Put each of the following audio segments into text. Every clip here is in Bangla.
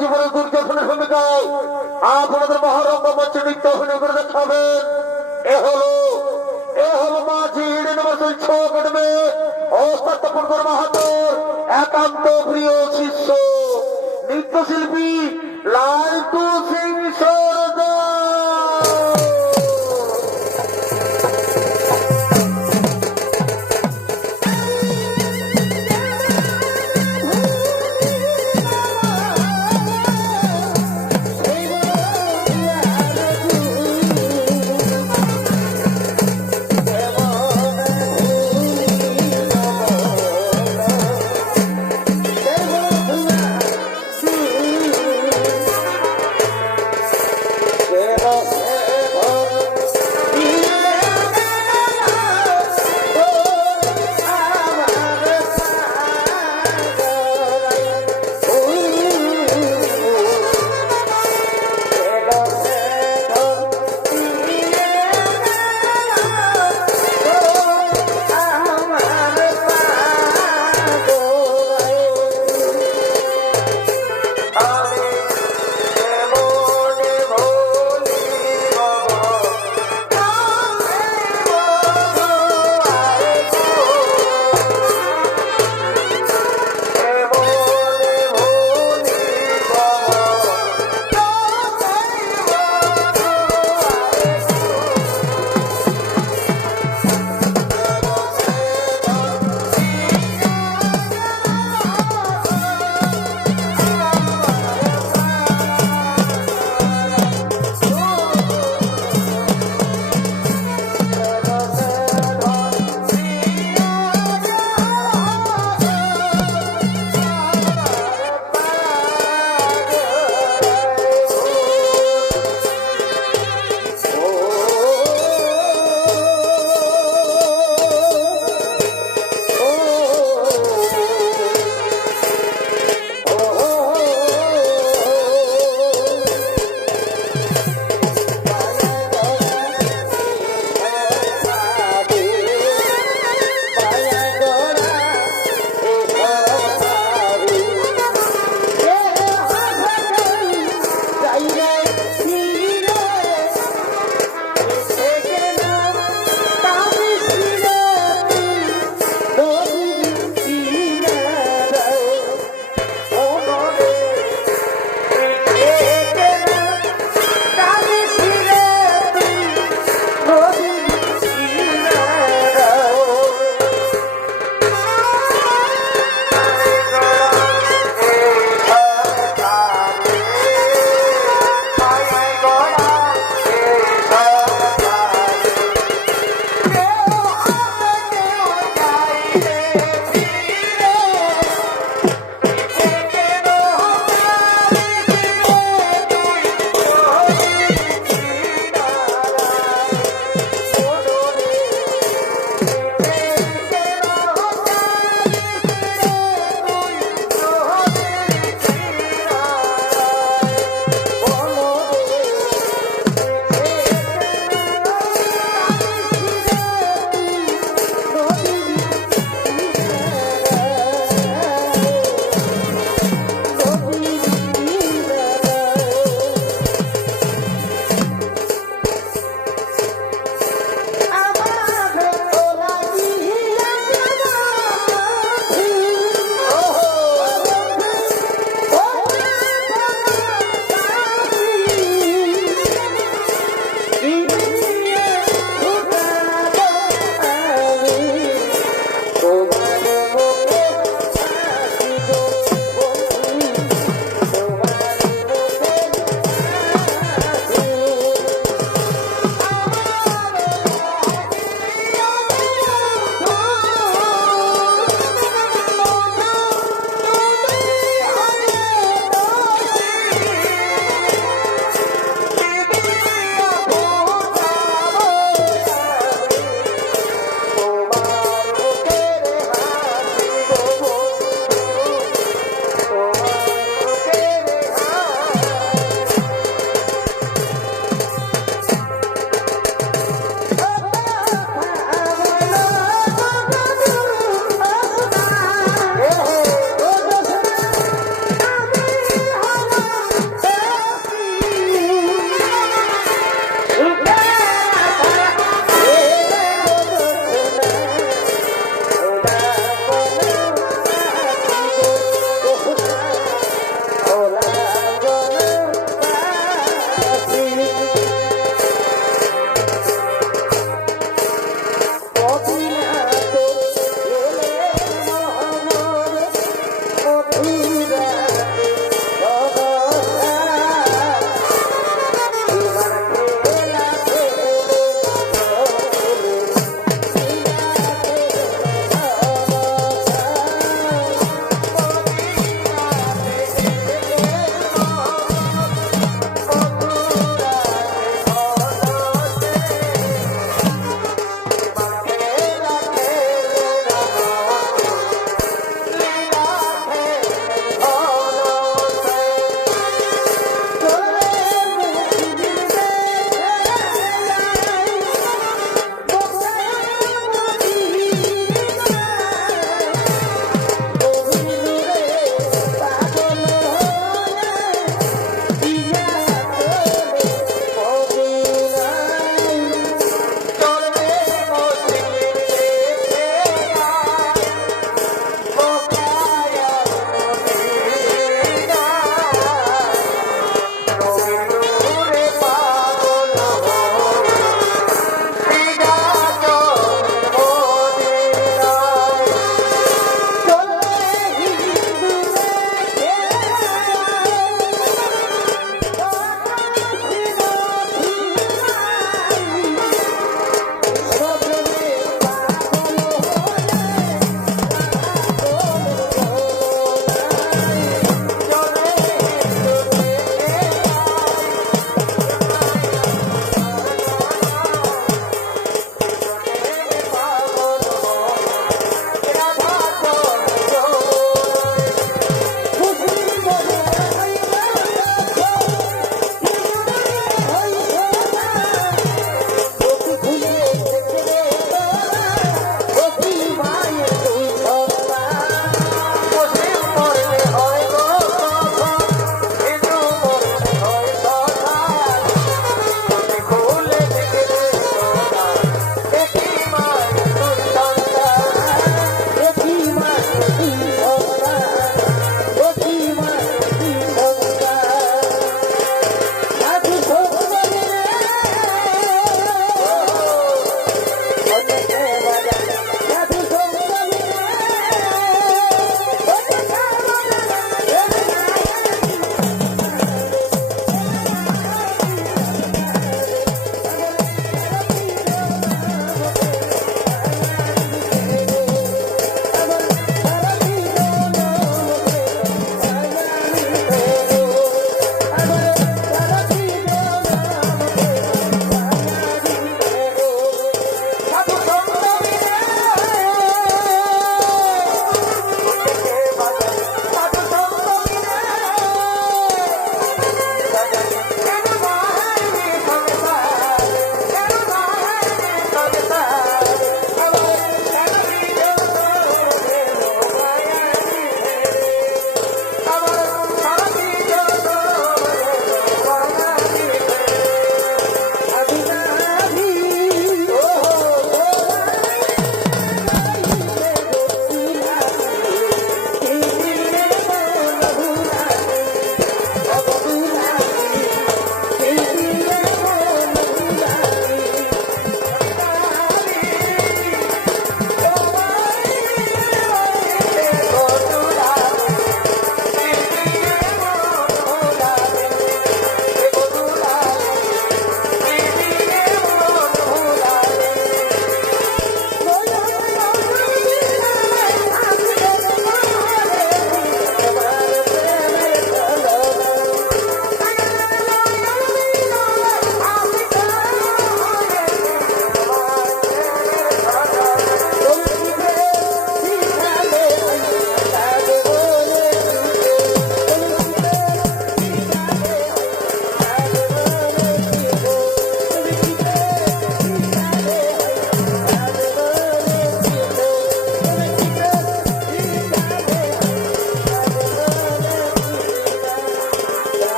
জীবনের দুর্যোধনের ভূমিকায় আপনাদের মহারঙ্গ মঞ্চে নৃত্য অভিনয় করে দেখাবেন। এ হলো মাঝি ইউনিভার্সাল ছোট মেয়ে অস্তাত্তপন মাহাতোর একান্ত প্রিয় শিষ্য নৃত্যশিল্পী লালটু সিং সরদার।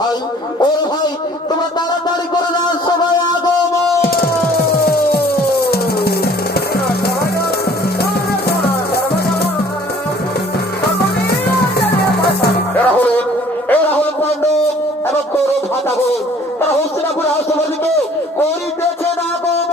ভাই ওরে ভাই তোমরা তাড়াতাড়ি করে না সবাই আগমন। এরা হলো পাণ্ডব এবং কৌরব ভাতাগো, তারা হস্তিনাপুরে হস্তবাদীকে করিতেছেন আগমন।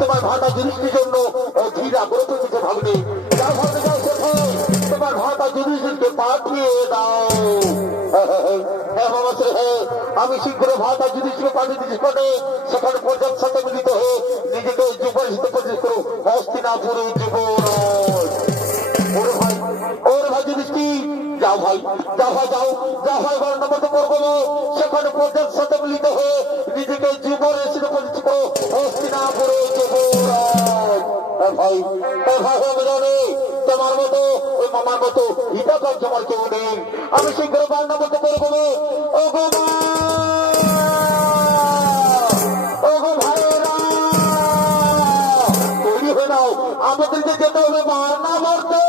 তোমার ভাতা জিনিসটির জন্য অধীর আগ্রহ পেয়েছে ভাবনি, তোমার ভাতা জিনিসকে পাঠিয়ে দাও। আমি শীঘ্র ভাতা জিনিসকে পাঠিয়ে দিচ্ছি, সেখানে পর্যাপ্ত সাথে মিলিত হয়ে নিজেকে যুবরাজ হিতে প্রতিষ্ঠা করো হস্তিনাপুরে যুবরাজ। ওর ভাই জিনিস কি? যাও ভাই, যাও ভাই, যাও যাও ভাই, বর্ণমত করবো সেখানে পর্যাপ্ত সাথে মিলিত হয়ে নিজেকে যুবরাজ হিতে প্রতিষ্ঠা করো হস্তিনাপুরে যুবরাজ। ভাই ভাই আমি জানি তোমার মতো ওই মামার মতো হিতাকার তোমার কেউ নেই। আমি শীঘ্র বর্ণমত করবো। ও গো ও গো ভাইরা তৈরি হয়ে নাও, আমাদেরকে যেতে হবে মারনা মারতে।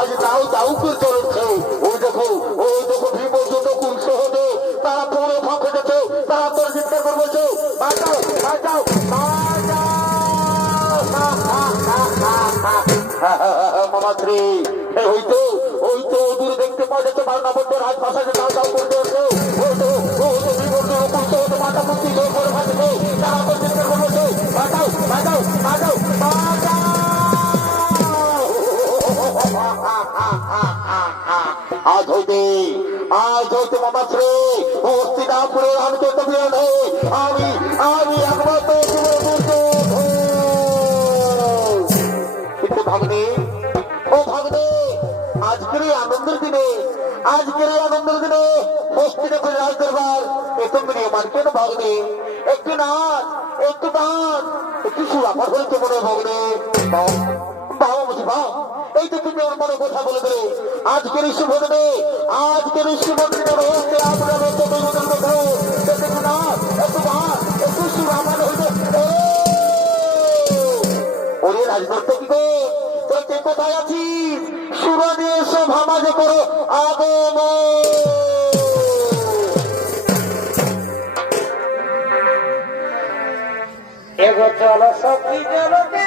আজ দাও দাও করে চলছে। ওই দেখো ভীম যতকুল সহদে তারা পরে ফাঁকে যেত, তারা তোর চিৎকার করে বলছে বাঁচাও বাঁচাও মামাত্রী। ওই তো দূরে দেখতে পাওয়া যাচ্ছে বাংলাবদ্ধ রাজভাষাকে দাও দাও করতে হচ্ছে। ওই তো ভীম যতকুল সহদে মাতা মূর্তি জোর করে ফাঁকেছে, তারা তোর চিৎকার করে বলছে বাঁচাও বাঁচাও বাঁচাও বাঁচাও। আজ হইতে মামাশ্রী হস্তিনাপুরের আমি তো আমি একমাত্র কিন্তু ভাগ্নে ও ভাগ্নে আজকের এই আনন্দের দিনে হস্তিনাপুরের রাজ দরবার এত মিলিয়মান কেন ভাগ্নে? একটু নাচ একটু গান একটু সুরাপার হইতে মনে ভাগ্নে। বাবা বলছি বাবা, এই তো তুমি ওর মনে কথা বলে দিলে। আজকের এই শুভ দিনে ওরে রাজদত্ত কি গো, তোর কে কোথায় আছিস? সুর নিয়ে এসো ভামাজে করো আগম। এগো চলো সখী জলকে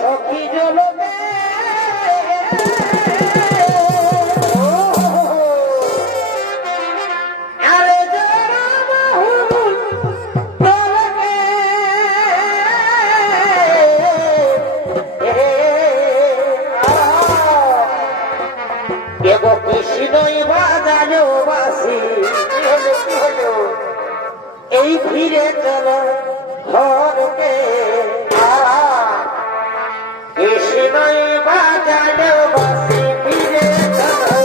সখী জলকে আরে কৃষ্ণই বাজালো বাসি এই ফিরে চলো ঘরকে কৃষ্ণই বাজালো বাসি ফিরে চলো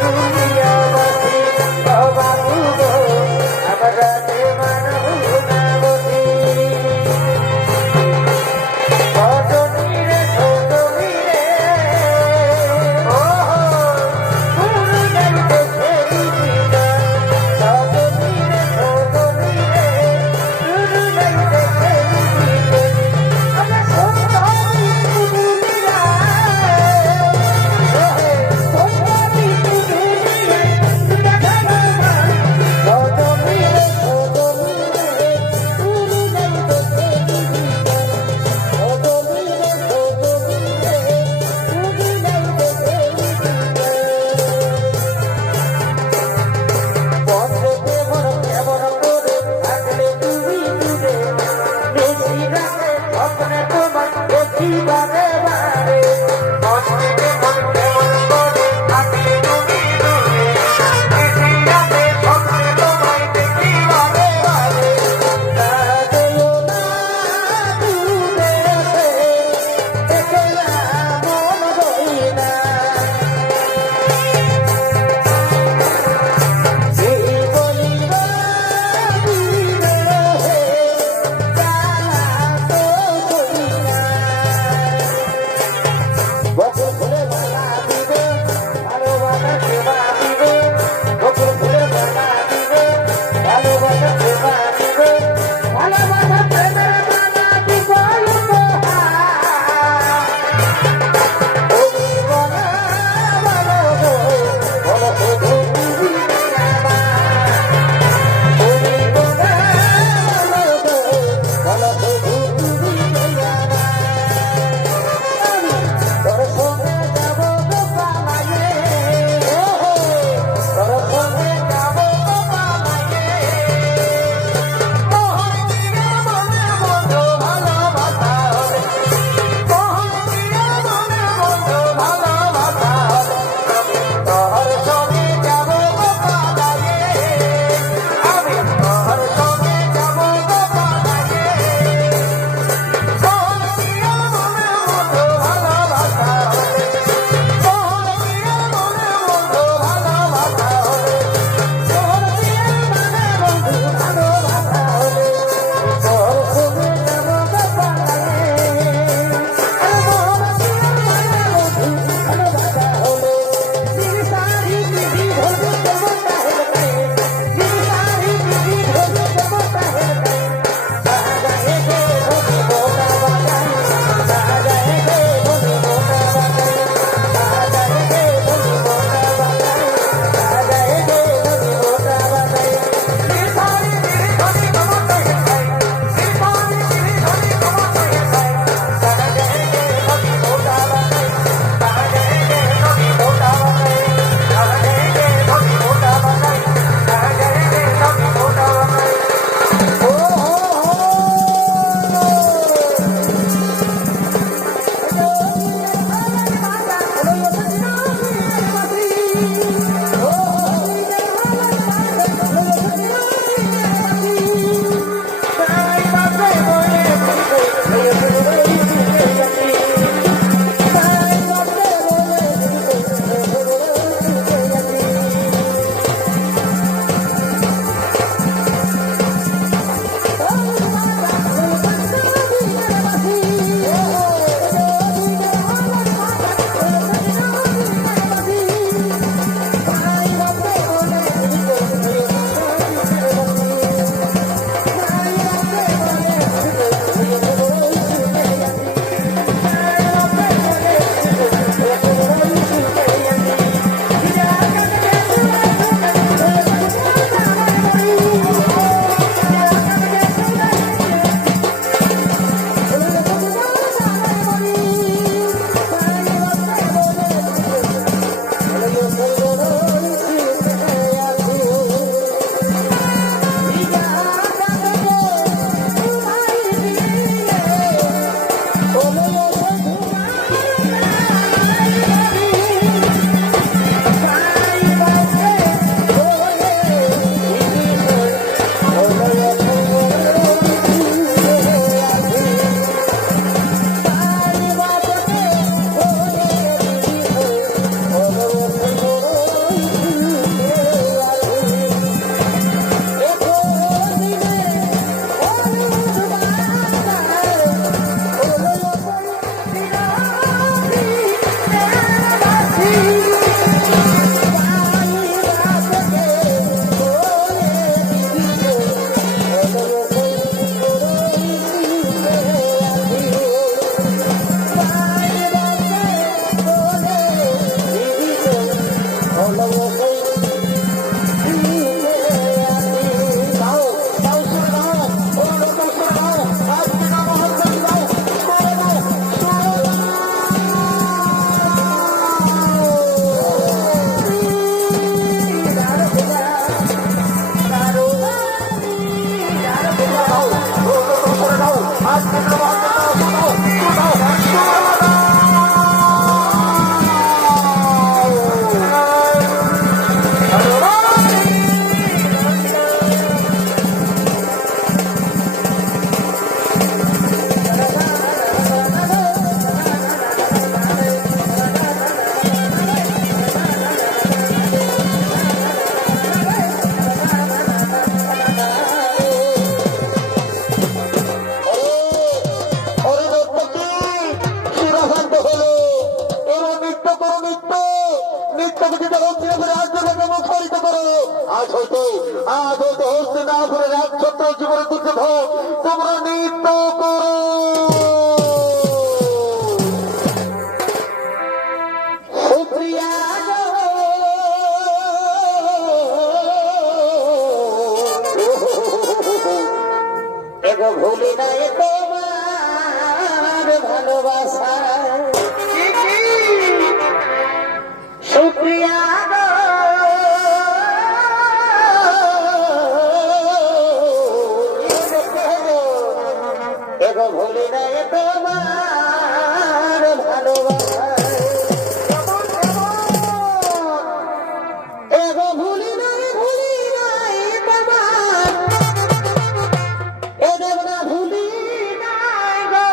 দুনিয়াবাসী ও বাবু গো আমরা যে মানব না বসি ভালোবাসাই দিতে আমি দাও দাও সুর দাও ও রকম সুর দাও আজকে না মহল দাও করে দাও সুর দাও ও রকম সুর দাও আজকে না মহল দাও সুর দাও সুর দাও তোমরা নৃত্য করো সুপ্রিয়া এগো ভুলি নাই তোমার ভালোবাসা সুপ্রিয়া এগো ভুলি নাই তোমার ভালোবাসা এগো ভুলি নাই তোমার এ দেব না ভুলি নাই গো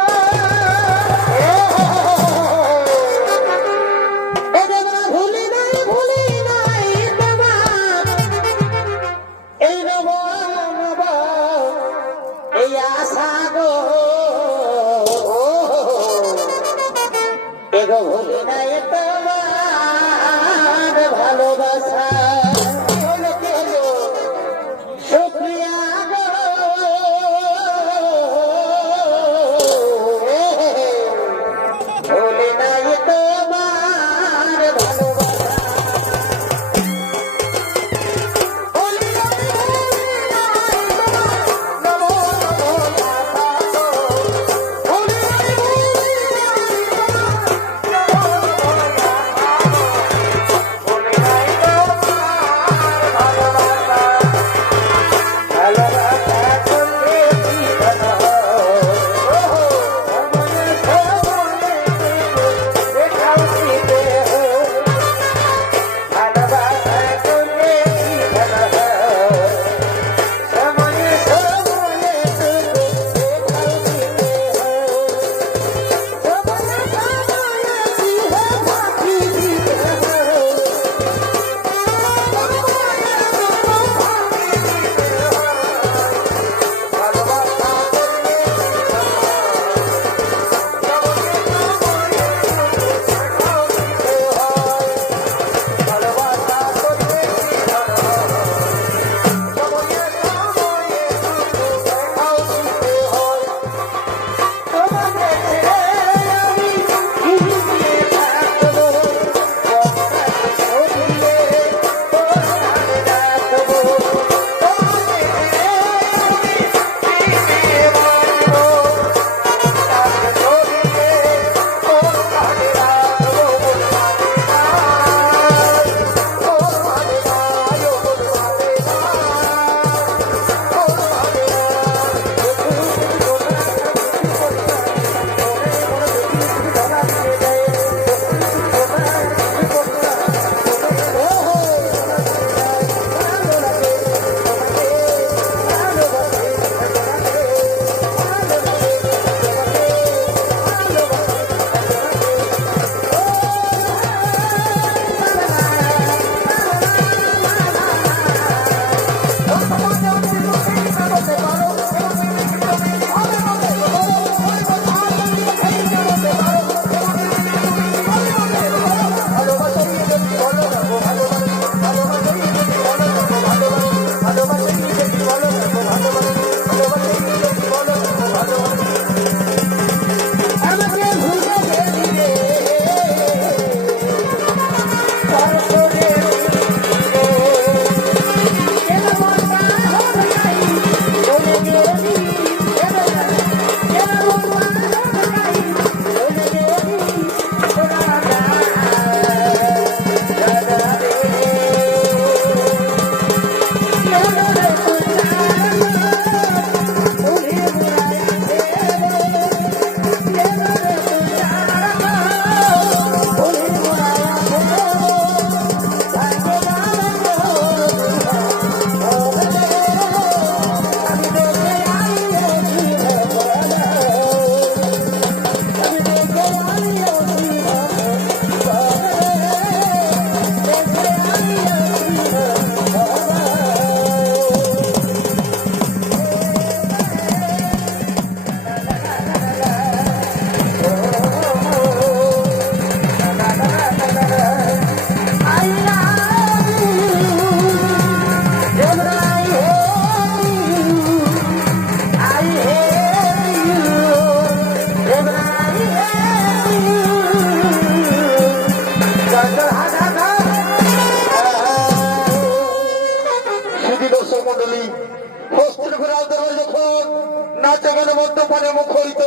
নাচে গেলে মদ্যপানে মুখরিত।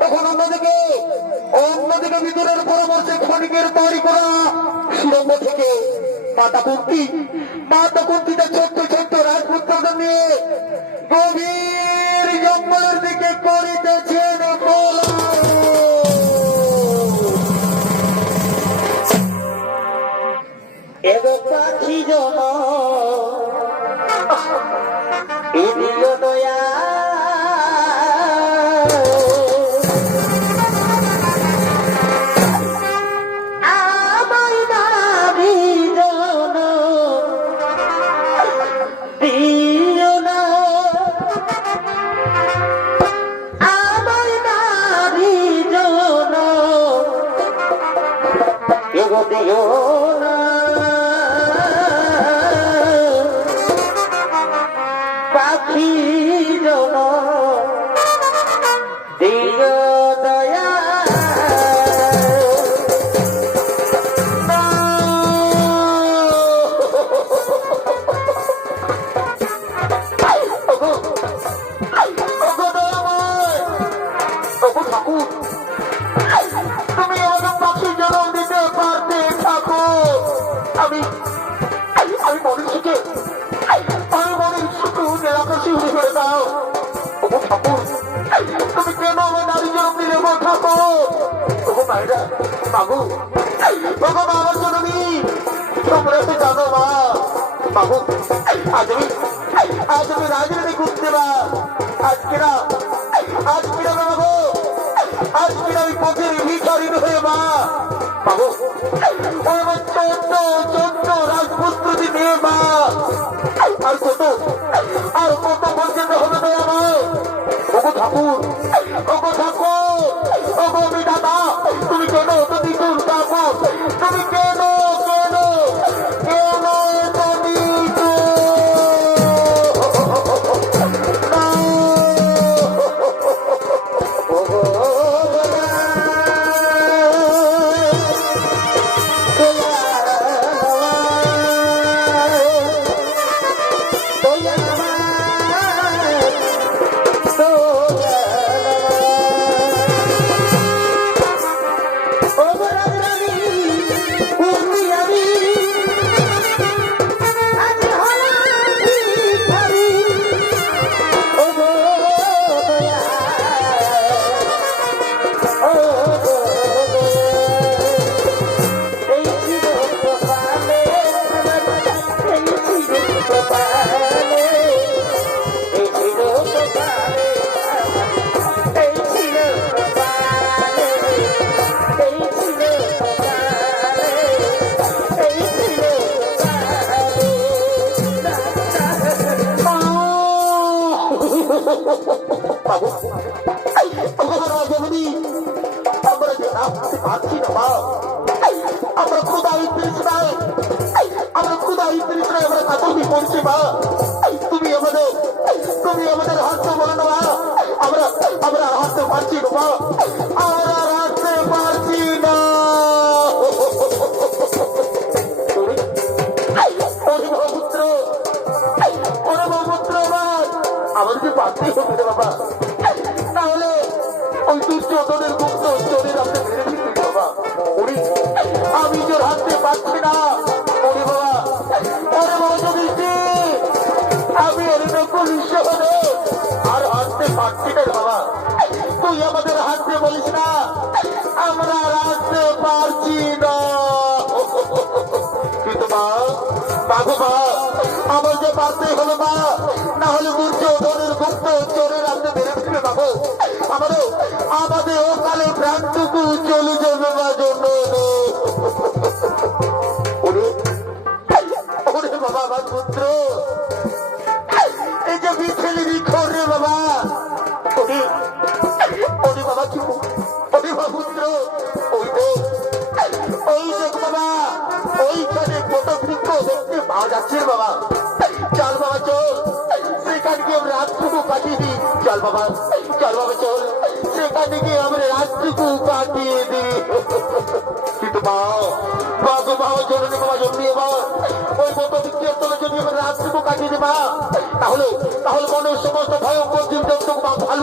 তখন অন্যদিকে ভিতরের পরামর্শে ক্ষণিকের তৈরি করা সুরঙ্গ থেকে মাতা কুন্তিটা ছোট্ট ছোট্ট রাজপুত্রদের নিয়ে গভীর জঙ্গলের দিকে করিতেছেন পলায়ন। এগো পাখি জন এদিও দয়া আমায় নাবি জন দিও না, আমায় নাবি জন এগো দিও না। পাখি জন দিও দয়া ঠাকুর, তুমি আমাকে পাখি জন্ম দিতে পারতে ঠাকুর। আমি মনের সুখে আকাশে উড়ে ফেলে দাও। ওগো ঠাকুর, তুমি কেন আমার নারী জন্ম দিলে গো ঠাকুর? ওগো মায়েরা, বাবু, ওগো বাবার জন্মী, তোমরা তো জানো মা। বাবু, আজ আমি রাজনীতি করতে মা। আজকেরা বাবু, আজকের আমি পথের ভিখারিণ হয়ে মা। বাবু, ও আমার চোদ্দ রাজপুত্রটি নিয়ে মা। আর কত পর্যন্ত হবে না আমার? ওগো ঠাকুর, ওগো বিধাতা, তুমি কেন এত দ্বিগুণ ঠাকুর? তুমি কেন এত দ্বিগুণ? বাবু, আমরা যে আসতে পারছি না মা। আমরা ক্ষুধায় তৃষ্ণায় আমরা কাতরটি করছি মা। তুমি আমাদের হাসতে বলো না মা। আমরা হাসতে পারছি না মা। আমরা হাসতে পারছি না। ব্রহ্মপুত্র আমার আমাদেরকে বাঁচতেই হবে রে বাবা। তাহলে ওই দুর্যোধনের গুপ্ত চোরের আপনি মেরে দিচ্ছি বাবা। আমি জোর হাঁটতে পারছি না। ওরে বাবা যোগীজি, আমি ওর নকুলিশ হলে আর হাঁটতে পারছি না বাবা। তুই আমাদের হাঁটতে বলিস না, আমরা আর হাঁটতে পারছি না। কিন্তু মা, আমার যে পারতে হলো মা, না হলে দুর্যোধনের গুপ্ত চোরের আপনি মেরে দিবে বাবু। আমাদের ওকালে প্রাণটুকু চলে যাবে মা জন্য। ওরে বাবা, আমার পুত্র এই যে বিছেলি বিখর রে বাবা। ওরে বাবা, কি ওরে বাবা পুত্র, ওই দেখ বাবা, ওইখানে কত বৃক্ষ দেখতে পাওয়া যাচ্ছে বাবা। চল বাবা চল, সেখানে গিয়ে আমরা রাতটুকু কাটিয়ে দিই। চল বাবা চল, সেখানে গিয়ে আমরা রাতটুকু কাটিয়ে দিই। কিন্তু মা জননী বাবা জন্মিয়ে মা, ওই কত বৃক্ষের তলে যদি আমরা রাতটুকু কাটিয়ে দিই মা, তাহলে মনের সমস্ত ভয়ঙ্কর জীবজন্তু ভালো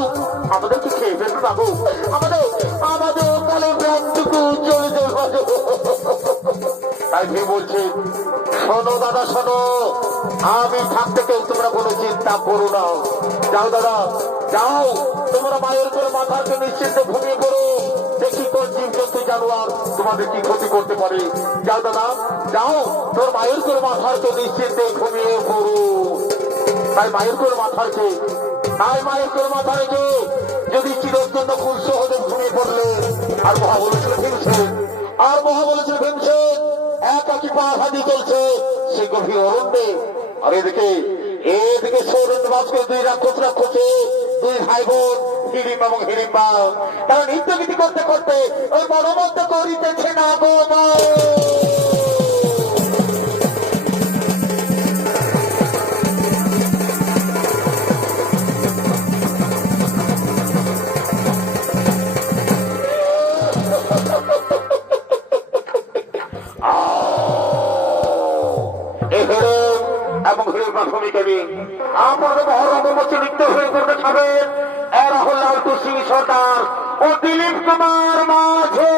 ফেলবে না গো, আমাদের আমাদের কালে প্রাণটুকু চলে যাবে। তাই কি বলছি, শোনো দাদা শোনো, আমি থাকতে কেউ তোমরা কোনো চিন্তা করো না। যাও দাদা যাও, তোমরা মায়ের করে মাথাকে নিশ্চিন্তে ঘুমিয়ে পড়ো, দেখি কোন জীব জন্তু জানোয়ার তোমাদের কি ক্ষতি করতে পারে। যাও দাদা যাও, তোর মায়ের করে মাথাকে নিশ্চিন্তে ঘুমিয়ে পড়ো। তাই মায়ের করে মাথা রেখে, তাই মায়ের করে মাথা রেখে যদি চিরর জন্য কুল সহজে ঘুমিয়ে পড়লে। আর মহা বলেছিল ভীমসেন, আর মহা বলেছিল ভীমসেন, একাকি পা হাতি চলছে সে গভীর অরণ্যে। আর এদিকে সৌরেন্দ্রবাসকে দুই রাক্ষসে, দুই ভাই বোন হিড়িম্বা এবং হিড়িম্বা, তারা নৃত্য গীতি করতে করতে ওই মনোমত্ত করিতেছে না গো মা। এবং হিড়িম্বা ভূমিকারী আপনাদের মহরঙ্গমঞ্চে নৃত্য হয়ে করতে থাকবেন। এরা হল লালটু সিং সর্দার ও দিলীপ কুমার মাঝে।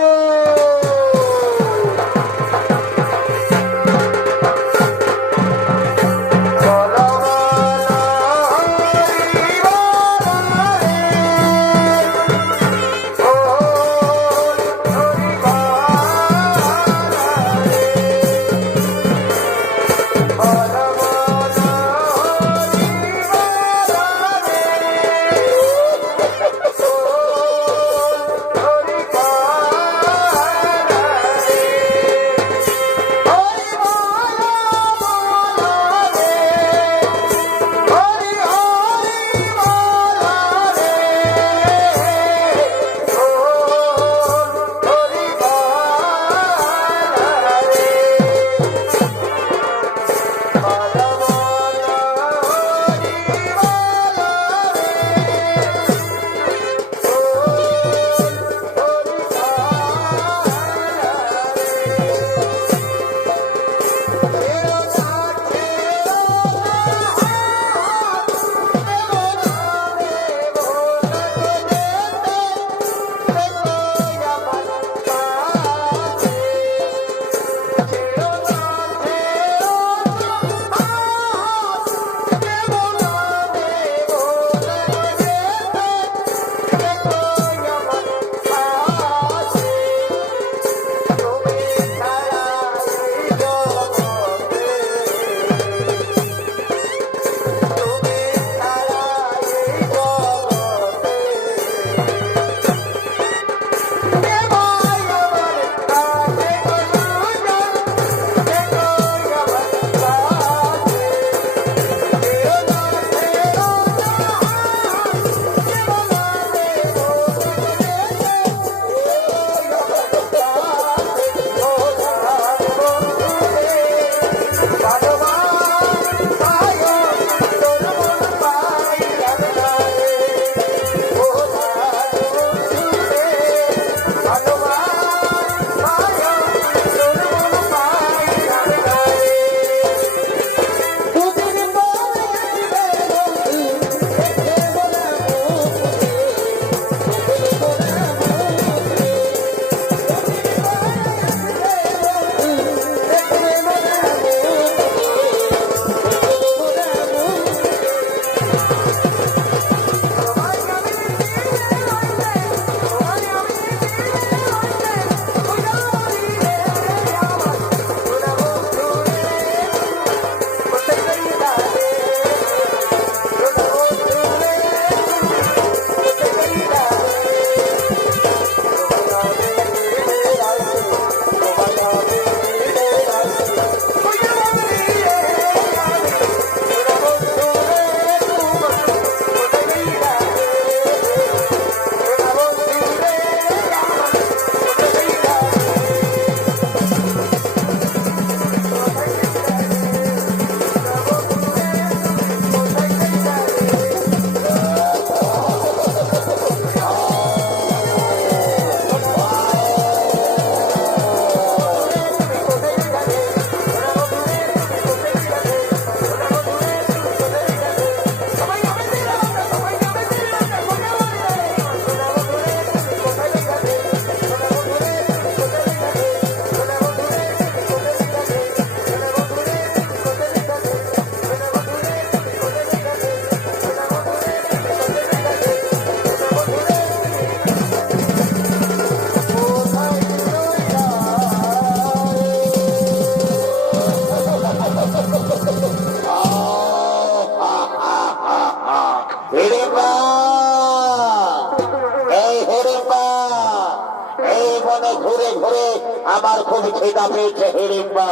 আমার খুব খিদা পেয়েছে হিড়িম্বা।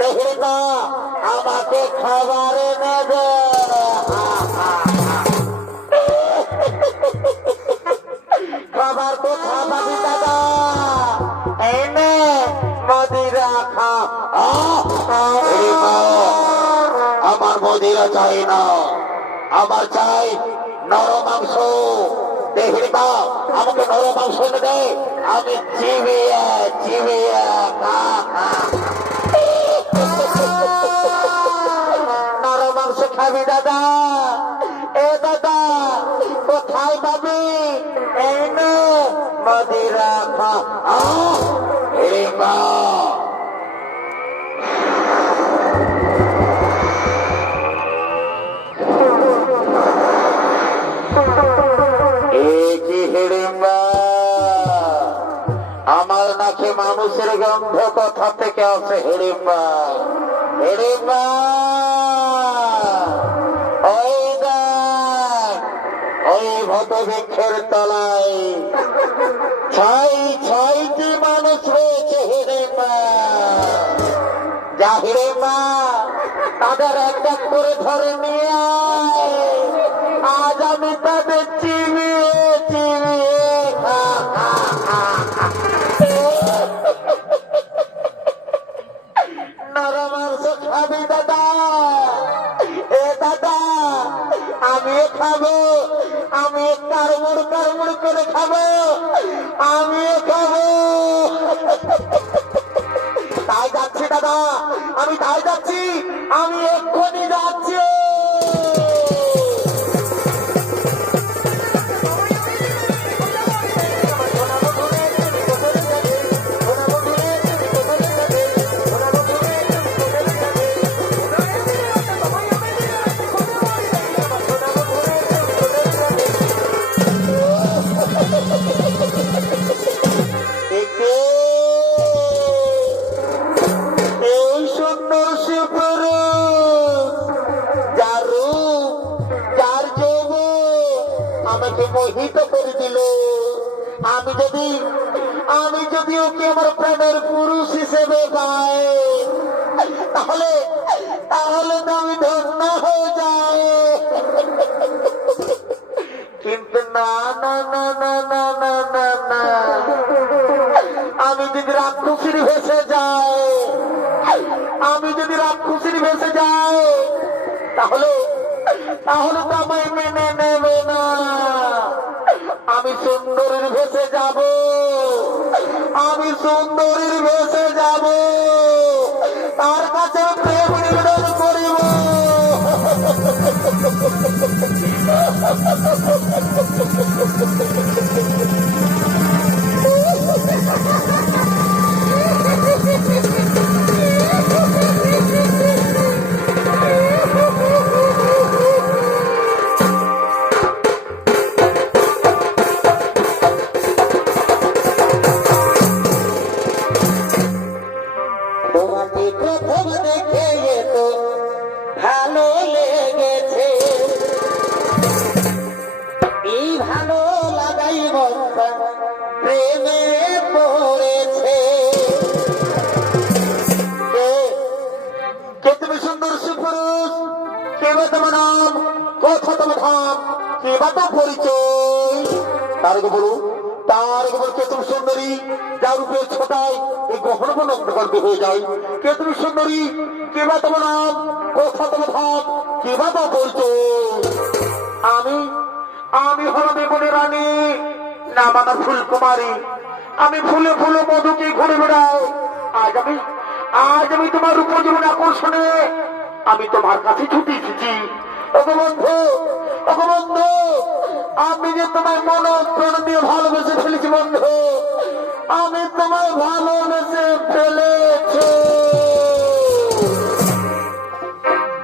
হিড়িম্বা আমাকে খাবার এনে দে। খাবার কোথা পাবি দাদা? এনে মদিরা খা। হিড়িম্বা আমার মদিরা চাই না, আমার চাই নরম মাংস। হিড়িম্বা আমাকে নরম মাংস এনে দে, আমি চিবিয়ে চিবিয়ে নরম মাংস খাবি দাদা? এ দাদা কোথায় পাবি? এই নে মদিরা খা। হিড়িম্বা আমার নাকি মানুষের গন্ধ কোথা থেকে আছে? হিড়িম্বা হিড়িম্বা ওই দেখ, ওই বটবৃক্ষের তলায় ছয়টি মানুষ রয়েছে। হিড়িম্বা যা, হিড়িম্বা তাদের এক এক করে ধরে নিয়ে আয়। আজ আমি তাদের চিবিয়ে চিবিয়ে নরম মাংস খাবি দাদা? এ দাদা আমিও খাবো, আমি কারমুড় কারমুড় করে খাবো, আমিও খাবো। তাই যাচ্ছি দাদা, আমি তাই যাচ্ছি, আমি এক্ষুনি যাচ্ছি। আমাকে মোহিত করে দিল। আমি যদি ওকে আমার প্রেমের পুরুষ হিসেবে পাই, তাহলে তাহলে তো আমি ধন্য হয়ে যাই। কিন্তু না না না না না না না না, আমি যদি রাক্ষসীর ভেসে যাই, আমি যদি রাক্ষসীর ভেসে যাই, তাহলে তাহলে তো আমায় মেনে নেবে না। আমি সুন্দরীর ভেসে যাব, আমি সুন্দরীর ভেসে যাব, তার কাছে প্রেম নিবেদন করিব। তোমাকে প্রথম দেখে তো ভালো লেগেছে, এই ভালো লাগাই মনটা প্রেমে পড়েছে। কে তুমি সুন্দর সুপুরুষ? কে বা তোমার নাম? কোথা তোমার ধাম? কে বা তো পরিচয়? তার আগে বলুন, তার আগে বল, কে তুমি সুন্দরী যার রূপের ছোটায় এই গহন অন্ধকার হয়ে যায়? কে তুমি সুন্দরী? কে বা তোমার নাম? কোথা তোমার ধাম? কে বা তো পরিচয়? আমি আমি হল বেগুনি রানী, নাম আমার ফুলকুমারী। আমি ফুলে ফুলে মধুকে ঘুরে বেড়াই। আজ আমি তোমার রূপজীবন আকর্ষণে আমি তোমার কাছে ছুটে এসেছি। ওগো বন্ধু, ওগো বন্ধু, আমি যে তোমার মন প্রাণ দিয়ে ভালোবেসে ফেলেছি বন্ধু, আমি তোমায় ভালোবেসে ফেলেছি।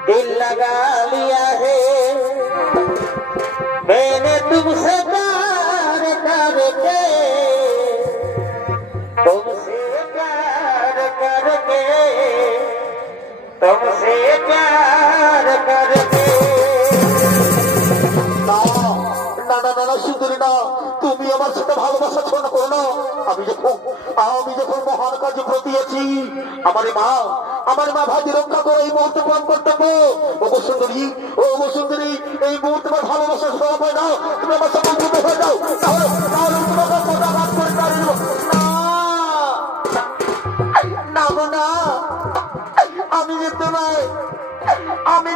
দিল লাগা লিয়া হে मैंने तुमसे प्यार करके, तुमसे प्यार करके, तुमसे प्यार करके। না না না, সুন্দরী না, তুমি আমার সাথে ভালোবাসা ছোট করো না। আমি যখন মহান কাজে প্রতি আছি, আমার মা ভাইকে রক্ষা করে এই মুহূর্তে পান কর্তব্য। ওগো সুন্দরী, ওগো সুন্দরী, এই মুহূর্তে আমার ভালোবাসা সরা পায় না, তুমি আমার সাথে যুদ্ধ হয়ে যাও, তাহলে তোমাকে পদাঘাত করে তাড়িয়ে দেবো। না গো না, আমি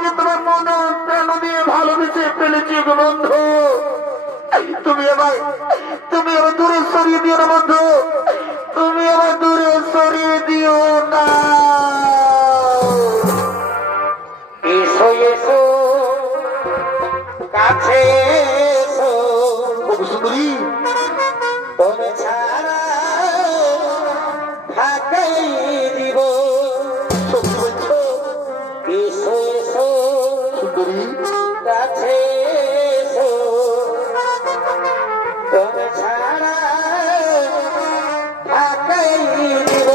যে তোমার মনে প্রাণ দিয়ে ভালোবেসে ফেলেছি গো বন্ধু। তুমি আমার দূরে সরিয়ে দিও না বন্ধু, তুমি আমার দূরে সরিয়ে দিও না। এসো এসো কাছে এসো, ওগো সুন্দরী, তুমি ছাড়া থাকাই দিব। সত্যি বলছো এসো এসো সুন্দরী? কাছে এসো, তুমি ছাড়া থাকাই দিব।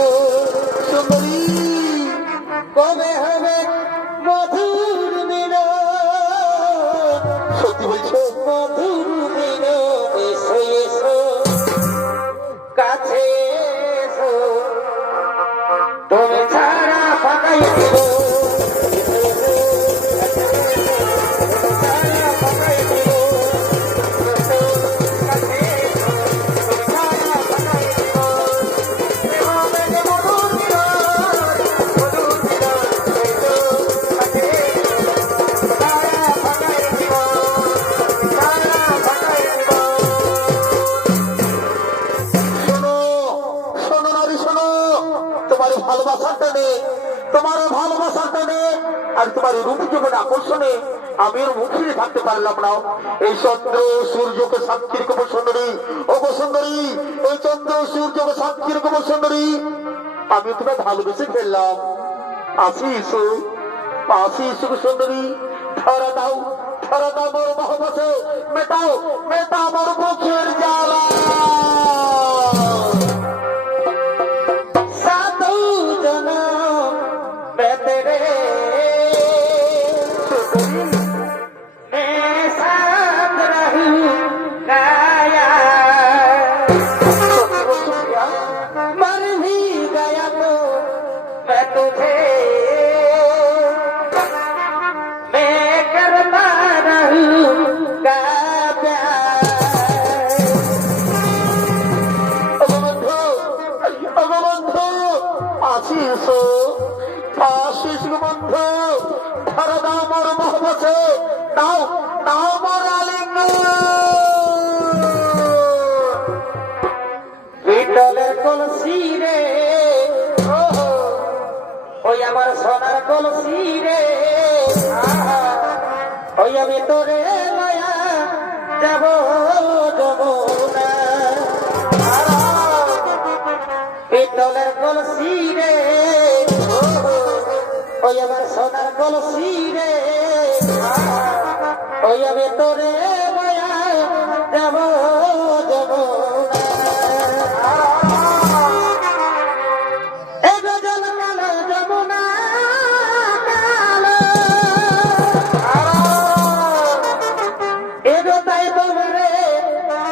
সুন্দরী, কবে হবে মধুর মিলন, সত্যি বলছো? মধুর মিলন। এসো এসো কাছে এসো, তুমি ছাড়া ফাঁকাই দিব। ভালোবাসার টানে আর তোমার রূপ যখন আকর্ষণে আমি ওর মুখ ফিরে থাকতে পারলাম না। এই চন্দ্র সূর্যকে সাক্ষী রেখে সুন্দরী, ও সুন্দরী, এই চন্দ্র সূর্যকে সাক্ষী রেখে সুন্দরী, আমি তোমায় ভালোবেসে ফেললাম। আসি ইসু সুন্দরী, ধরা দাও মোর মহবতে, মেটাও মোর মুখের জ্বালা। ওই আমার সোনার কলসি রে, ওই আমি তোরে মায়া যাব যমুনা। পিতলের কলসি রে, ওই আমার সোনার কলসি রে, ওই আমি তোরে মায়া যাব যমুনা।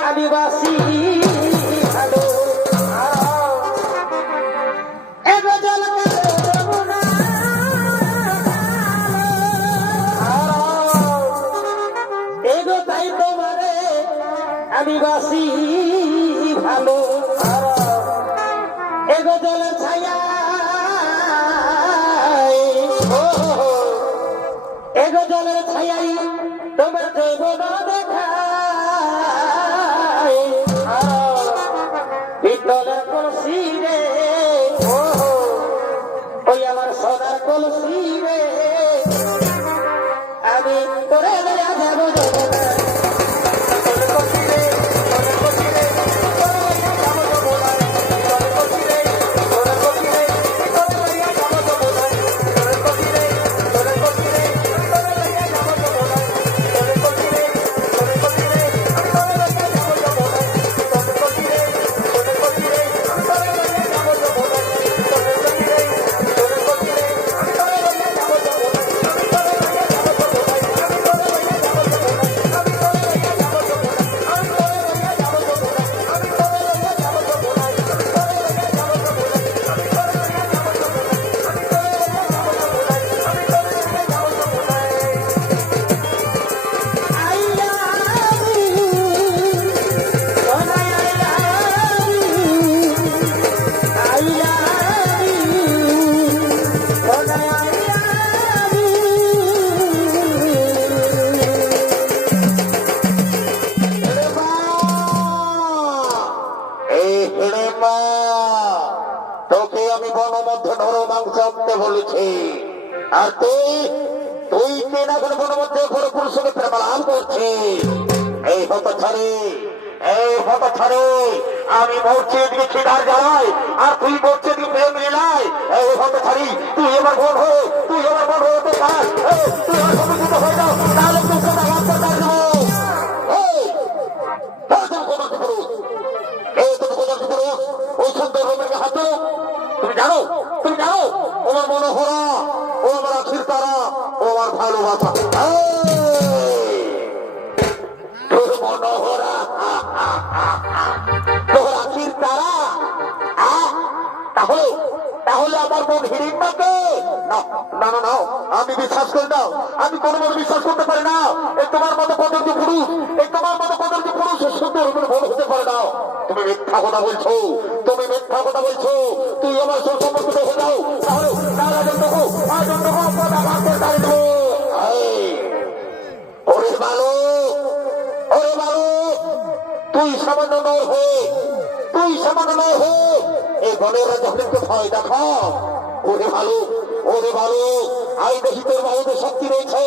আদিবাসী ভালো এগো জল যমুনা, এগো তাই তোমারে আদিবাসী ভালো। এগো জলের ছায়া, এগো জলের ছায়াই তোমার যৌবন দেখা। পিতলের কলসি রে, ওই আমার সোনার কলসি রে, আমি তোরে লইয়া যাব যমুনা। করছে। এই হত ছাড়ে, এই হত ছাড়ে, আমি মরছি এদিকে খিদার জ্বালায় আর তুই মরছে এদিকে প্রেম লীলায়। এই হত ছাড়ি, তুই এবার বোন হয়ে, তুই এবার বোন হয়ে তো পার, তুই আর সমুচিত হয়ে যাও, তাহলে তুই কথা ভাবতে পারবো। ওই সুন্দর রোমের হাত ধরো। তুমি জানো, তুমি জানো ও আমার মনোহরা, ও আমার আখির তারা, ও আমার ভালোবাসা। তোর মনোহরা, তোর আখির তারা, তাহলে তাহলে আমার মন হিড়িম্বাকে না না না না, আমি বিশ্বাস করি না, আমি কোনো মনে বিশ্বাস করতে পারি না। এই তোমার মতো কদর্য পুরুষ, এই তোমার মতো কদর্য পুরুষ সুন্দর মনে মনে হতে পারে না। তুমি মিথ্যা কথা বলছো, তুমি মিথ্যা কথা বলছো। তুই আমার সব সম্পর্কিত হয়ে যাও, তাহলে তারা জন্যকো কথা ভাবতে পারবো। ওরে ভালো, ওরে ভালো, তুই সামান্য নর হয়ে, তুই সামান্য নর হয়ে এই বনের রাজা ভয় দেখা। ওরে ভালো, ওরে ভালো, আই দেখি তোর বাহুতে শক্তি রয়েছে।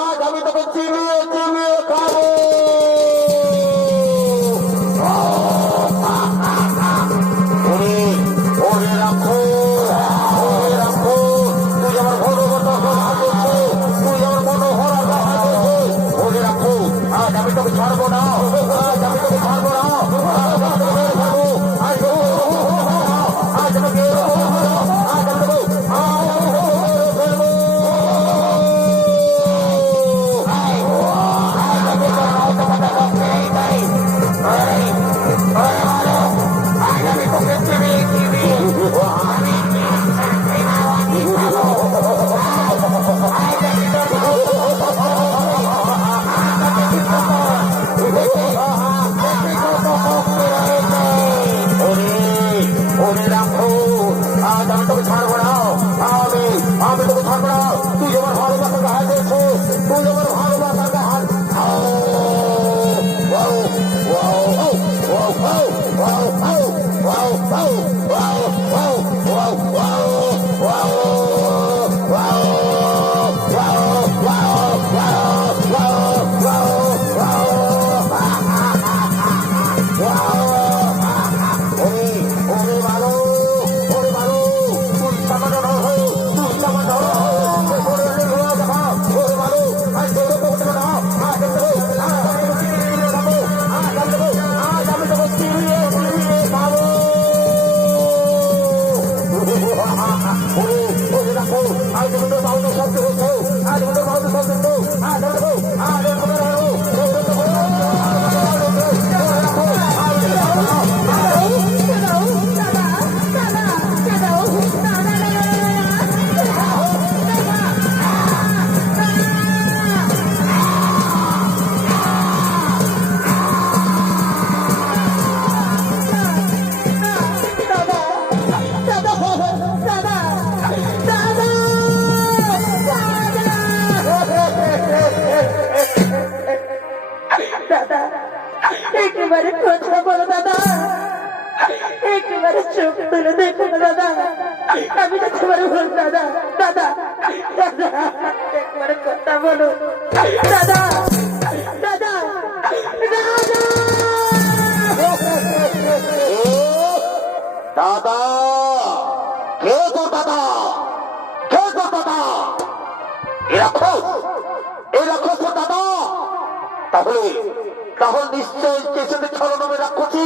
আজ আমি তোকে চিনিয়ে চিনিয়ে খাবো। ওরে ওরে রাখো, ওরে রাখো, তুই আমার ভগবত তুই আমার মনোহরা বাহাদুর। ওরে রাখো, আজ আমি তোকে ছাড়বো না, আজ আমি তোকে ছাড়বো না, আজ আমি তোকে ছাড়বো, আজ আজ আমাকে আজ আমি তোকে ছাড়বো না, আমি তোকে ছাড়বো না। তুই আমার ভালোবাসাকে হাত দিয়েছো, তুই আমার ভালোবাসাকে হাত। একেবারে কথা বলো দাদা, একেবারে চোখ তুলে দেখো না দাদা, আমি তো তোমার ভুল দাদা, দাদা দাদা একবারে কথা বলো দাদা, দাদা দাদা, কে তো দাদা, কে তো দাদা, এ রাখো তো দাদা। তাহলে তাহলে নিশ্চয় কেসে ছলনমে রাখছি।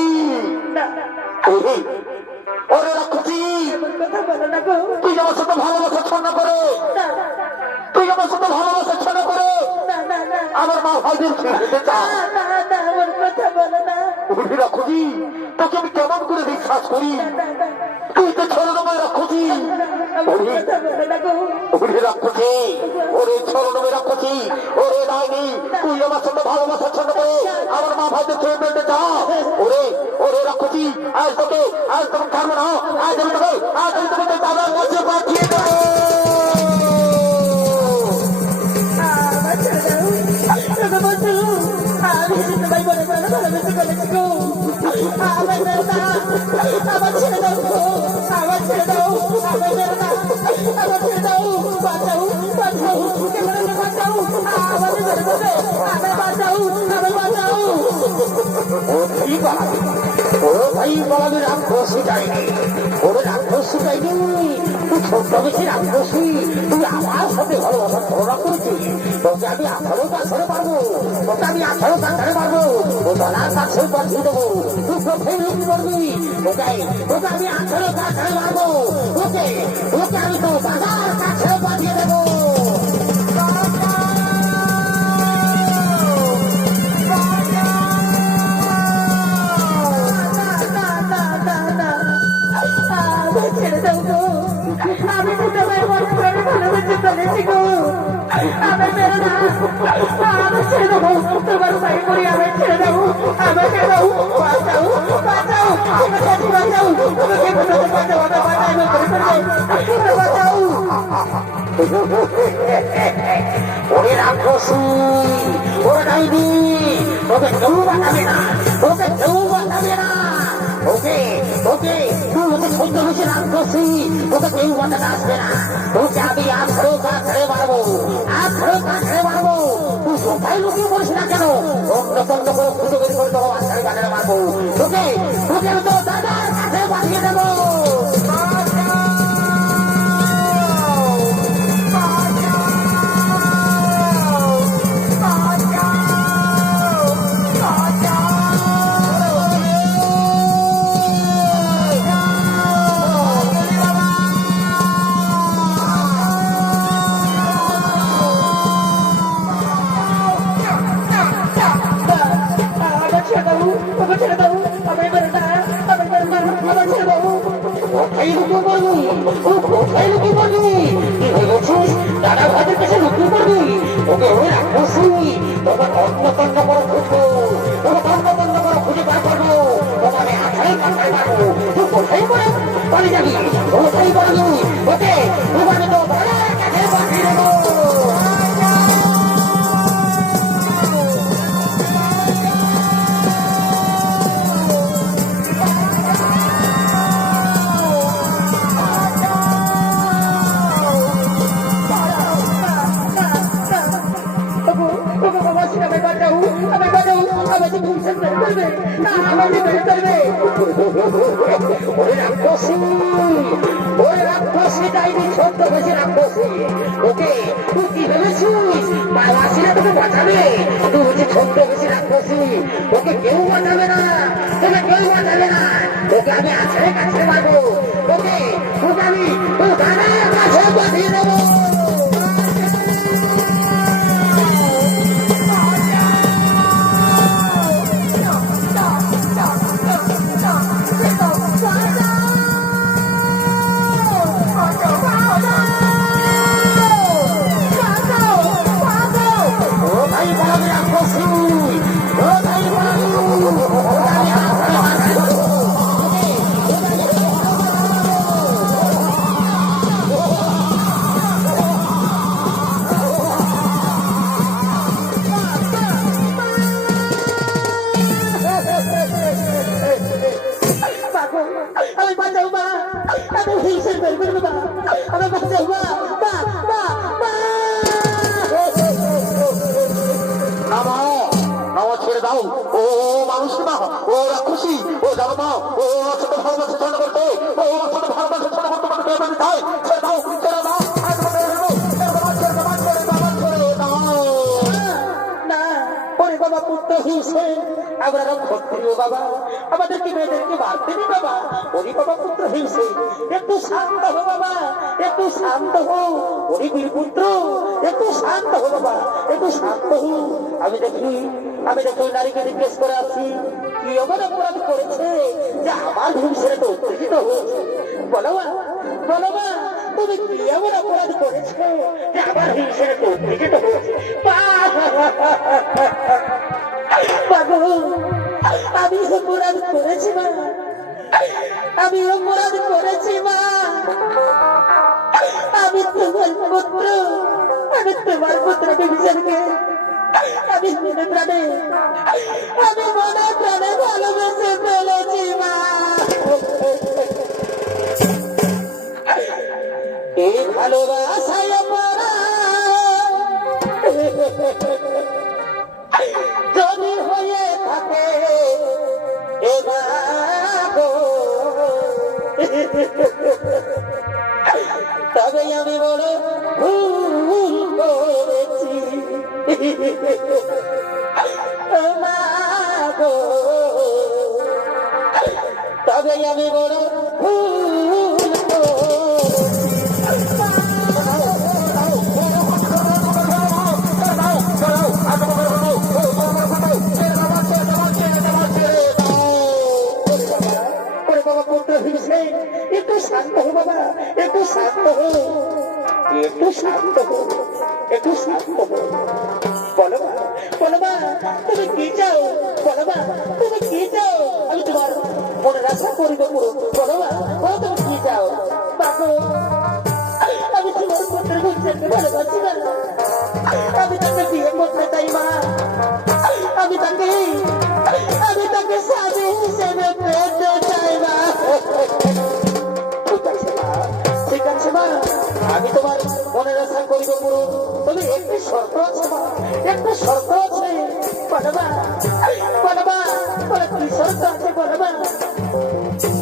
ওরে রাখছি, কথা বলো না গো, তুই আমার সাথে ভালোবাসা ছন্ন করে, তুই আমার সাথে ভালোবাসা ছন্ন করে আমার মা ভাইদের ছেড়ে চা। কথা বলো না, ওরে রাখছি, তোকে আমি কেমন করে বিশ্বাস করি, তুই তো ছলনমে রাখছি। ওরে রাখছি, ওরে ছলনমে রাখছি, ওরে ডাইনি, তুই আমার সাথে ভালোবাসা ছন্ন করে আমার মা ভাইদের ছেড়ে বেঁধে যা। ওরে ওরে রাখছি, আজ তোকে ছাড়বো না, আজ আমি তোকে দাদার কাছে পাঠিয়ে দেবো। আমার আমায় বাঁচাও, আমায় বাঁচাও। ও ভাই পালাবি, ও ভাই পালাবি, রাক্ষসী যায়নি, ওরে রাক্ষসী যায়নি, তুই ছোট্ট বেশি রাক্ষসী, তুই আমার সাথে ভালোবাসা ঝগড়া করেছিস, তোকে আমি 18 পাথরে মারবো, তোকে আমি 18 পাথরে মারবো, ও গলার কাছে পাঠিয়ে দেবো, তুই কোথায় লুকিয়ে পড়বি, তোকে তোকে আমি 18 পাথরে মারবো, তোকে তোকে আমি তো বাজার কাছে পাঠিয়ে দেবো। ছেড়ে দাও গো, আমি তো তোমায় মনে প্রাণে ভালোবেসে চলেছি গো, আমার মেরো না, আমার ছেড়ে দেবো, তোমার পায়ে পড়ি, আমার ছেড়ে দেবো, আমার ছেড়ে দাও, বাঁচাও, বাঁচাও, আমার কাছে বাঁচাও, তোমাকে কোথাও বাঁচাও, আমার বাঁচাও, আমার করে ফেলবে, বাঁচাও। ওরে রাক্ষসী, ওরে ডাইনি, তোকে কেউ বাঁচাবে না, তোকে কেউ বাঁচাবে না, ওকে ওকে তুই ওকে সহ্য বেশি রাক্ষসী, তোকে কেউ বাঁচাতে আসবে না, তোকে আমি 18 পাথরে মারবো, 18 পাথরে মারবো, তুই কোথায় লুকিয়ে পড়িস না কেন, অন্য তন্ন করে খুঁজে বের করে দেবো, 18 পাথরে মারবো, তোকে তোকে আমি তো দাদার কাছে পাঠিয়ে দেবো। আমার ছেড়ে দাও, আমার ছেড়ে দাও, আমায় মেরো না, আমায় মেরো না, আমার ছেড়ে দাও। কোথায় লুকিয়ে পড়বি, ও কোথায় লুকিয়ে পড়বি, কি ভেবেছিস দাদা ভাইদের কাছে লুকিয়ে পড়বি, ওকে ওই রাক্ষসী, তোকে তন্ন তন্ন করে খুঁজবো, তোকে তন্ন তন্ন করে খুঁজে বার করবো, তোকে আমি 18 পাথরে মারবো, তুই কোথায় পড়ে পড়ে যাবি, কোথায় পড়বি, ওকে তোকে আমি তো দাদার কাছে পাঠিয়ে দেবো। ওরে রাক্ষসী, ওরে রাক্ষসী ডাইনি, ছোট্ট বেশি রাক্ষসী, ওকে তুই কি ভেবেছিস বাবাসীরা তোকে বাঁচাবে, তুই হচ্ছে ছোট্ট বেশি রাক্ষসী, ওকে কেউ বাঁচাবে না, তোকে কেউ বাঁচাবে না, ওকে আমি 18 কাছে মারবো, ওকে তোকে আমি তোর দাদার কাছে পাঠিয়ে দেবো। আমি বাঁচাও মা, আমি হিংসের বের করবো মা, আমি বাঁচাও মা, মা, মা, মা। নামা ছেড়ে দাও, ও মানুষ না, ও রাক্ষসী, ও জানো না, ও আমার সাথে ভালোবাসা ছেড়ে করতে, ও আমার সাথে ভালোবাসা ছেড়ে করতে পারতে কে বেঁধে চায়, ছেড়ে দাও, ছেড়ে দাও, না, ওরে বাবা পুত্র হিংসে, আমরা ক্ষত্রিয় বাবা, আমাদেরকে মেয়েদেরকে মারতে নি বাবা, ওরে বাবা পুত্র হিংসে, একটু শান্ত হো বাবা, একটু শান্ত হো, ওরে বীরপুত্র, একটু শান্ত হো বাবা, একটু শান্ত হো। আমি দেখি ওই নারীকে জিজ্ঞেস করে আসছি কি এমন অপরাধ করেছে যে আমার হিংসে তো উত্তেজিত হয়েছে, বলো মা, বলো মা, তুমি কি এমন অপরাধ করেছে যে আমার হিংসে তো উত্তেজিত হয়েছে। আমি অপরাধ করেছি মা, আমি অপরাধ করেছি মা, আমি তোমার পুত্র, আমি তোমার পুত্র বিভীষণকে আমি মনে প্রাণে ভালোবেসে ফেলেছি মা। এই ভালোবাসায় পড়া আমি বড় ভুল করেছি ও মা গো, তবে আমি বড় ভুল করেছি। ওরে বাবা পুত্র হিসেবে একটু শান্ত হো বাবা, একটু শান্ত হো, একটু শান্ত হো, একটু শান্ত হো। বলো মা, বলো মা, তুমি কি চাও? বলো মা, তুমি কি চাও? আমি তোমার মনের আশা করিব পুরো। বলো মা, বলো তুমি কি চাও? বাবু, আমি তোমার পুত্র হিসেবে ভালোবাসি না, আমি তাকে বিয়ে করতে চাই মা, আমি তাকে স্বামী হিসেবে পেতে চাই মা। ঠিক আছে মা, ঠিক আছে মা, আমি তোমার মনের আশা করিব পুরো। তবে একটি শর্ত আছে মা, একটা শর্ত আছে। বলো মা, বলো মা, বলো কি শর্ত আছে? বলো মা।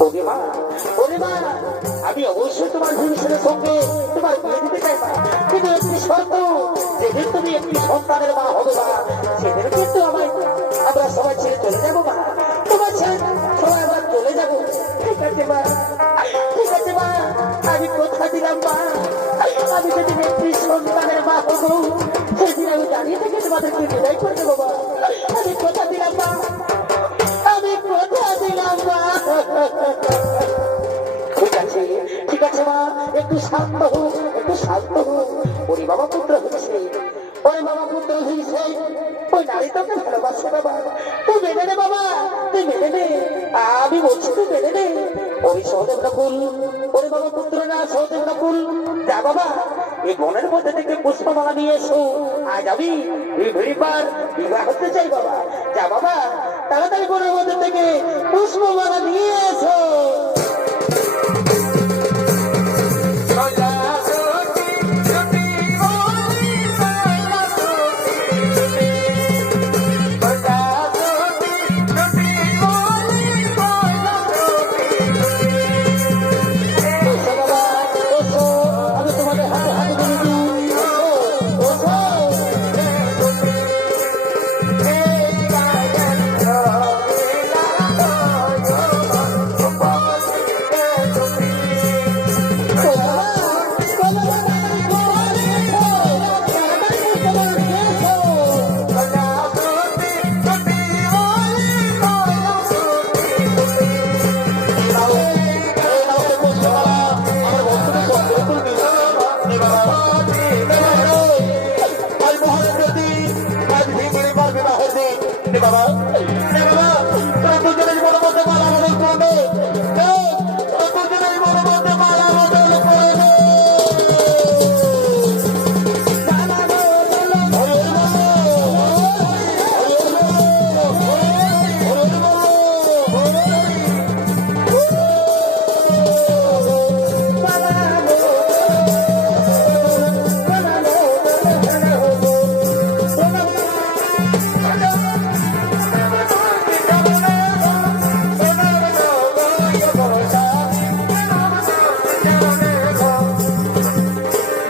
ওরে মা, ওরে মা, আমি অবশ্যই তোমার ভবিষ্যতের সঙ্গে তোমার বিয়ে দিতে চাই মা, কিন্তু একটি শর্ত, যেদিন তুমি একটি সন্তানের মা হবে মা, সেদিন কিন্তু আমরা সবাই ছেড়ে চলে যাবো মা, তোমার ছেড়ে সবাই আমরা চলে যাবো। ঠিক আছে মা, ঠিক আছে মা, আমি কথা দিলাম মা, আমি যেদিন একটি সন্তানের মা হবো সেদিন আমি দাঁড়িয়ে থেকে তোমাদেরকে বিদায় করে দেবো মা। আমি কথা দিলাম মা, আমি কথা দিলাম মা। ঠিক আছে, ঠিক আছে মা, একটু শান্ত হো, একটু শান্ত হো। ওরে বাবা পুত্র হয়েছে, ওরে বাবা পুত্র হয়েছে, ওই নারী তোকে ভালোবাসে বাবা, তুই মেনে নে বাবা, তুই মেনে নে, আমি বলছি তুই মেনে নে। ওই সহদেব নকুল, ওরে বাবা পুত্র না সহদেব নকুল, যা বাবা এই বনের মধ্যে থেকে পুষ্পমালা নিয়ে এসো, আজ আমি এই ভিড়িপার বিবাহ করতে চাই বাবা। যা বাবা, তাড়াতাড়ি বনের মধ্যে থেকে পুষ্পমালা নিয়ে এসো। বাবা, তোরা দুজনের বড় মধ্যে মালা বদল করবে, তোরা দুজনের বড় মধ্যে মালা বদল করবে।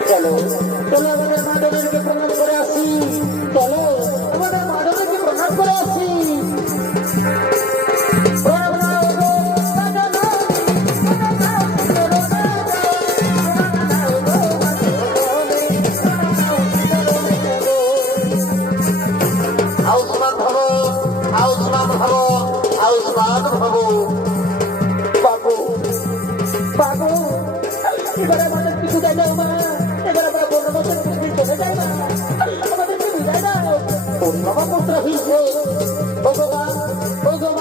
চলো, চলো আমাদের মাধবীকে প্রণাম করে আসি, চলো আমাদের মাধবীকে প্রণাম করে আসি। আউসমান ভব, আউসমান ভব, আউসমান ভব। বাবু, বাবু, এবারে আমাদের কিছু দেয় না মা, এবার আমরা বড় বছর চলে যাই না, আমাদেরকে বিদায় দাও। ওর বাবা পুত্র হিসেবে ভগবান, ভগবান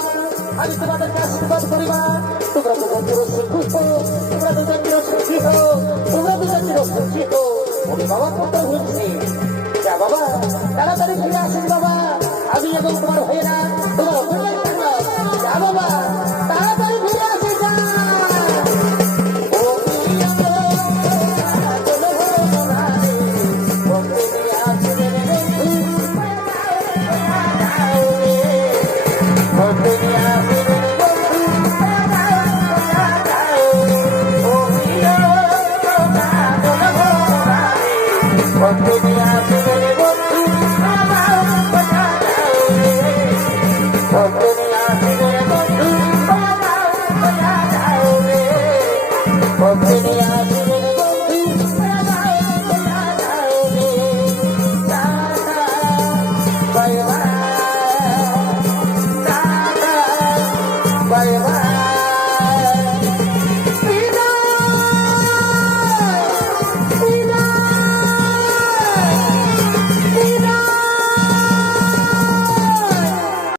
পায়